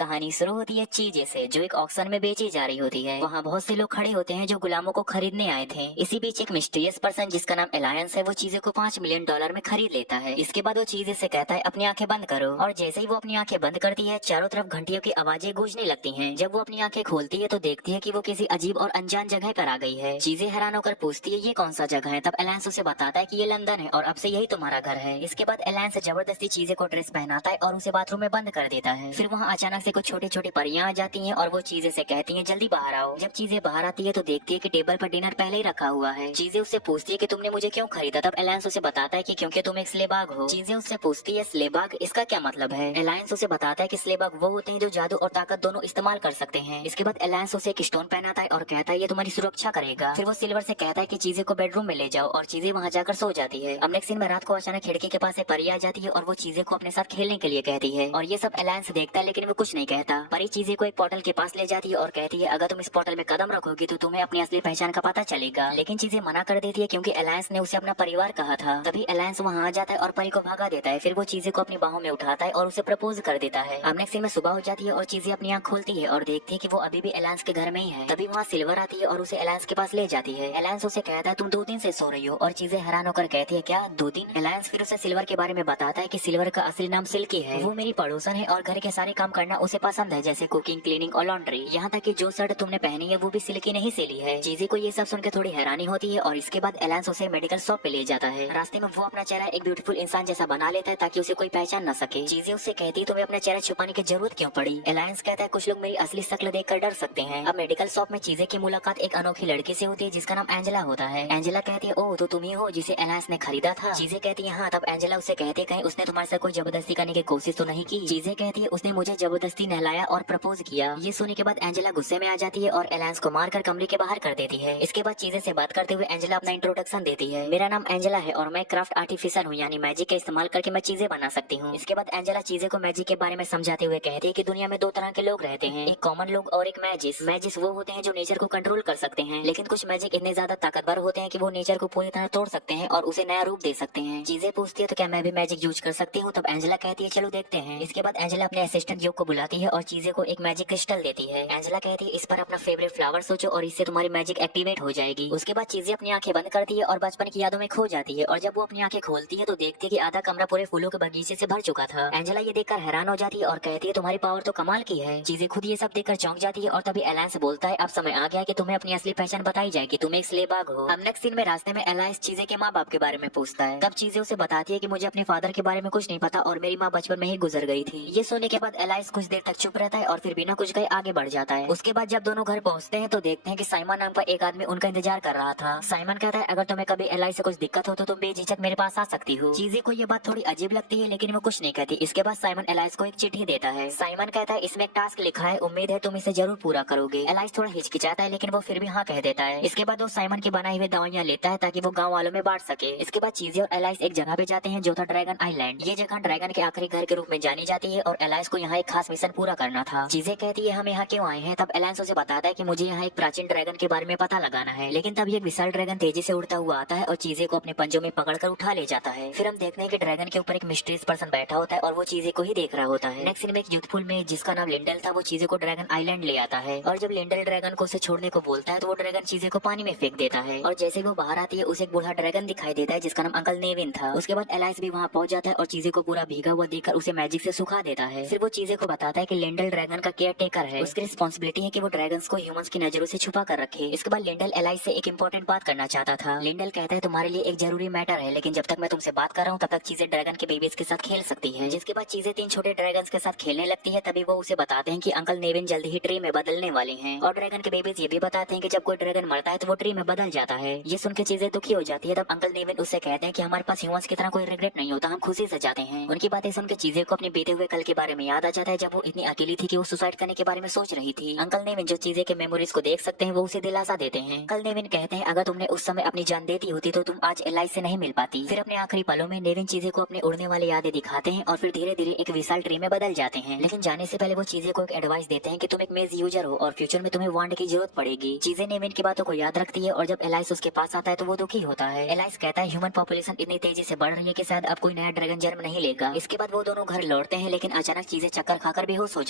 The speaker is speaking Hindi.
कहानी शुरू होती है चीजें से जो एक ऑक्शन में बेची जा रही होती है। वहाँ बहुत से लोग खड़े होते हैं जो गुलामों को खरीदने आए थे। इसी बीच एक मिस्टीरियस पर्सन जिसका नाम एलायंस है वो चीजें को $5 मिलियन में खरीद लेता है। इसके बाद वो चीजें से कहता है अपनी आंखें बंद करो, और जैसे ही वो अपनी आंखें बंद करती है चारों तरफ घंटियों की आवाजें गूंजने लगती है। जब वो अपनी आंखें खोलती है तो देखती है कि वो किसी अजीब और अनजान जगह पर आ गई है। चीजें हैरान होकर पूछती है ये कौन सा जगह है। तब एलायंस उसे बताता है कि ये लंदन है और अब से यही तुम्हारा घर है। इसके बाद एलायंस जबरदस्ती चीजें को ड्रेस पहनाता है और उसे बाथरूम में बंद कर देता है। फिर वहाँ अचानक से कुछ छोटी छोटी परियां आ जाती हैं और वो चीजें से कहती हैं जल्दी बाहर आओ। जब चीजें बाहर आती है तो देखती है कि टेबल पर डिनर पहले ही रखा हुआ है। चीजें उससे पूछती है कि तुमने मुझे क्यों खरीदा। तब एलायंस उसे बताता है कि क्योंकि तुम एक स्लेबाग हो। चीजें उससे पूछती है स्लेबाग इसका क्या मतलब है। एलायंस उसे बताता है कि स्लेबाग वो होते हैं जो जादू और ताकत दोनों इस्तेमाल कर सकते हैं। इसके बाद एलायंस उसे एक स्टोन पहनाता है और कहता है ये तुम्हारी सुरक्षा करेगा। फिर वो सिल्वर से कहता है कि चीजें को बेडरूम में ले जाओ और चीजें वहाँ जाकर सो जाती है। अब नेक्स्ट सीन में रात को अचानक खिड़की के पास एक परी आ जाती है और वो चीजें को अपने साथ खेलने के लिए कहती है और ये सब एलायंस देखता है लेकिन वो कुछ नहीं कहता। परी चीजें को एक पोर्टल के पास ले जाती है और कहती है अगर तुम इस पोर्टल में कदम रखोगी तो तुम्हें अपनी असली पहचान का पता चलेगा। लेकिन चीजें मना कर देती है क्योंकि एलायंस ने उसे अपना परिवार कहा था। तभी एलायंस वहाँ आ जाता है और परी को भगा देता है। फिर वो चीजें को अपनी बाहों में उठाता है और उसे प्रपोज कर देता है। अब नेक्स्ट सीन में सुबह हो जाती है और चीजें अपनी आंख खोलती है और देखती है कि वो अभी भी एलायंस के घर में ही है। तभी वहाँ सिल्वर आती है और उसे एलायंस के पास ले जाती है। एलायंस उसे कहता है तुम 2 दिन से सो रही हो, और चीजें हैरान होकर कहती है क्या 2 दिन। एलायंस फिर उसे सिल्वर के बारे में बताता है कि सिल्वर का असली नाम सिल्की है। वो मेरी पड़ोसन है और घर के सारे काम करना उसे पसंद है, जैसे कुकिंग, क्लीनिंग और लॉन्ड्री। यहाँ तक कि जो शर्ट तुमने पहनी है वो भी सिल्की ने ही सिली है। चीजें को ये सब सुनकर थोड़ी हैरानी होती है और इसके बाद एलायंस उसे मेडिकल शॉप पे ले जाता है। रास्ते में वो अपना चेहरा एक ब्यूटीफुल इंसान जैसा बना लेता है ताकि उसे कोई पहचान न सके। चीजें उससे कहती है तुम्हें अपना चेहरा छुपाने की जरूरत क्यों पड़ी। एलायंस कहता है कुछ लोग मेरी असली शक्ल देखकर डर सकते हैं। अब मेडिकल शॉप में चीजें की मुलाकात एक अनोखी लड़की से होती है जिसका नाम एंजेला होता है। एंजेला कहती है ओह तो तुम ही हो जिसे एलायंस ने खरीदा था। चीजें कहती है हाँ। तब एंजेला उसे कहती है कहीं उसने तुम्हारे साथ कोई जबरदस्ती करने की कोशिश तो नहीं की। चीजें कहती है उसने मुझे जबरदस्ती नहलाया और प्रपोज किया। ये सुनने के बाद एंजेला गुस्से में आ जाती है और एलायंस को मारकर कमरे के बाहर कर देती है। इसके बाद चीजें से बात करते हुए एंजेला अपना इंट्रोडक्शन देती है। मेरा नाम एंजेला है और मैं क्राफ्ट आर्टिफिशियल हूँ, यानी मैजिक का इस्तेमाल करके मैं चीजें बना सकती हूँ। इसके बाद एंजेला चीजें को मैजिक के बारे में समझाते हुए कहती है कि दुनिया में 2 तरह के लोग रहते हैं, एक कॉमन लोग और एक मैजिस। मैजिस वो होते हैं जो नेचर को कंट्रोल कर सकते हैं, लेकिन कुछ मैजिक इतने ज्यादा ताकतवर होते हैं कि वो नेचर को पूरी तरह तोड़ सकते हैं और उसे नया रूप दे सकते हैं। चीजें पूछती है तो क्या मैं भी मैजिक यूज कर सकती हूँ। तब एंजेला कहती है चलो देखते हैं। इसके बाद एंजेला अपने असिस्टेंट योग को बुलाती है और चीजें को एक मैजिक क्रिस्टल देती है। एंजेला कहती है इस पर अपना फेवरेट फ्लावर सोचो और इससे तुम्हारी मैजिक एक्टिवेट हो जाएगी। उसके बाद चीजें अपनी आंखें बंद करती है और बचपन की यादों में खो जाती है, और जब वो अपनी आंखें खोलती है तो देखती है कि आधा कमरा पूरे फूलों के बगीचे से भर चुका था। एंजेला ये देखकर हैरान हो जाती है और कहती है तुम्हारी पावर तो कमाल की है। चीजें खुद ये सब देखकर चौंक जाती है और तभी एलायंस बोलता है अब समय आ गया कि तुम्हें अपनी असली पहचान बताई जाएगी, तुम एक स्लेबाग हो। अब नेक्स्ट सीन में रास्ते में एलायंस चीजें के माँ बाप के बारे में पूछता है। तब चीजें उसे बताती है कि मुझे अपने फादर के बारे में कुछ नहीं पता और मेरी माँ बचपन में ही गुजर गई थी। ये सुनने के बाद एलायंस कुछ देर तक चुप रहता है और फिर बिना कुछ कहे आगे बढ़ जाता है। उसके बाद जब दोनों घर पहुँचते हैं तो देखते हैं कि साइमन नाम का एक आदमी उनका इंतजार कर रहा था। साइमन कहता है अगर तुम्हें कभी एलाई से कुछ दिक्कत हो तो तुम बेझिझक मेरे पास आ सकती हो। चीजें को ये बात थोड़ी अजीब लगती है लेकिन वो कुछ नहीं कहती। इसके बाद साइमन एलाइस को एक चिट्ठी देता है। साइमन कहता है इसमें एक टास्क लिखा है, उम्मीद है तुम इसे जरूर पूरा करोगे। एलाइस थोड़ा हिचकिचाता है लेकिन वो फिर भी हाँ कह देता है। इसके बाद वो साइमन की बनाई हुई दवाइयाँ लेता है ताकि वो गाँव वालों में बांट सके। इसके बाद चीजें और एलाइस एक जगह पे जाते हैं जो था ड्रैगन आइलैंड। ये जगह ड्रैगन के आखिरी घर के रूप में जानी जाती है और एलाइस को यहाँ एक खास मिशन पूरा करना था। चीजें कहती है हम यहाँ क्यों आए हैं। तब एलाइस उसे बताता है कि मुझे यहाँ एक प्राचीन ड्रैगन के बारे में पता लगाना है। लेकिन तब ये विशाल ड्रैगन तेजी से उड़ता हुआ आता है और चीजें को अपने पंजों में पकड़कर उठा ले जाता है। फिर हम देखते हैं कि ड्रैगन के ऊपर एक मिस्टीरियस पर्सन बैठा होता है और वो चीजें को ही देख रहा होता है। नेक्स्ट सीन में एक यूथफुल में जिसका नाम लिंडल था वो चीजें को ड्रैगन आइलैंड ले आता है, और जब लिंडल ड्रैगन को उसे छोड़ने को बोलता है तो वो ड्रैगन चीजें को पानी में फेंक देता है। और जैसे वो बाहर आती है उसे एक बूढ़ा ड्रैगन दिखाई देता है जिसका नाम अंकल नेविन था। उसके बाद एलाइस भी वहाँ पहुंच जाता है और चीजें को पूरा भीगा हुआ देखकर उसे मैजिक से सुखा देता है। फिर वो चीजें को बताता है कि लिंडल ड्रैगन का केयर टेकर है, उसकी रिस्पॉन्सिबिलिटी है कि वो ड्रैगन्स को ह्यूमंस की नजरों से छुपा कर रखे। इसके बाद लिंडल एलाइस से एक इंपॉर्टेंट बात करना चाहता था। लिंडल कहता है तुम्हारे लिए एक जरूरी मैटर है, लेकिन जब तक मैं तुमसे बात कर रहा हूँ तब तक चीजें ड्रैगन के बेबीज के साथ खेल सकती है। जिसके बाद चीजें 3 छोटे ड्रैगन्स के साथ खेलने लगती है। तभी वो उसे बताते हैं कि अंकल नेविन जल्दी ही ट्री में बदलने वाले हैं, और ड्रैगन के बेबीज ये भी बताते हैं कि जब कोई ड्रैगन मरता है तो वो ट्री में बदल जाता है। ये सुन के चीजें दुखी हो जाती है। तब अंकल नेविन उससे कहते हैं कि हमारे पास ह्यूमंस की तरह कोई रिग्रेट नहीं होता, हम खुशी से जाते हैं। उनकी बातें सुन के चीजें को अपने बीते हुए कल के बारे में याद आ जाता है जब वो इतनी अकेली थी कि वो सुसाइड करने के बारे में सोच रही थी। अंकल नेविन जो चीजें के मेमोरीज को देख सकते हैं वो उसे दिलासा देते हैं। अंकल नेविन कहते हैं अगर तुमने उस समय अपनी जान देती होती तो तुम आज एलाइस से नहीं मिल पाती। फिर अपने आखिरी पलों में नेविन चीजें को अपने उड़ने वाली यादें दिखाते हैं और फिर धीरे धीरे एक विशाल ट्री में बदल जाते हैं। लेकिन जाने से पहले वो चीजें को एक एडवाइस देते हैं कि तुम एक मेज यूजर हो और फ्यूचर में तुम्हें वांड की जरूरत पड़ेगी। चीजें नेविन की बातों को याद रखती है और जब एलाइस उसके पास आता है तो वो दुखी होता है। एलाइस कहता है ह्यूमन पॉपुलेशन इतनी तेजी से बढ़ रही है कि शायद अब कोई नया ड्रैगन जन्म नहीं लेगा। इसके बाद वो दोनों घर लौटते हैं लेकिन अचानक चीजें चक्कर खाकर बेहोश हो जाती है।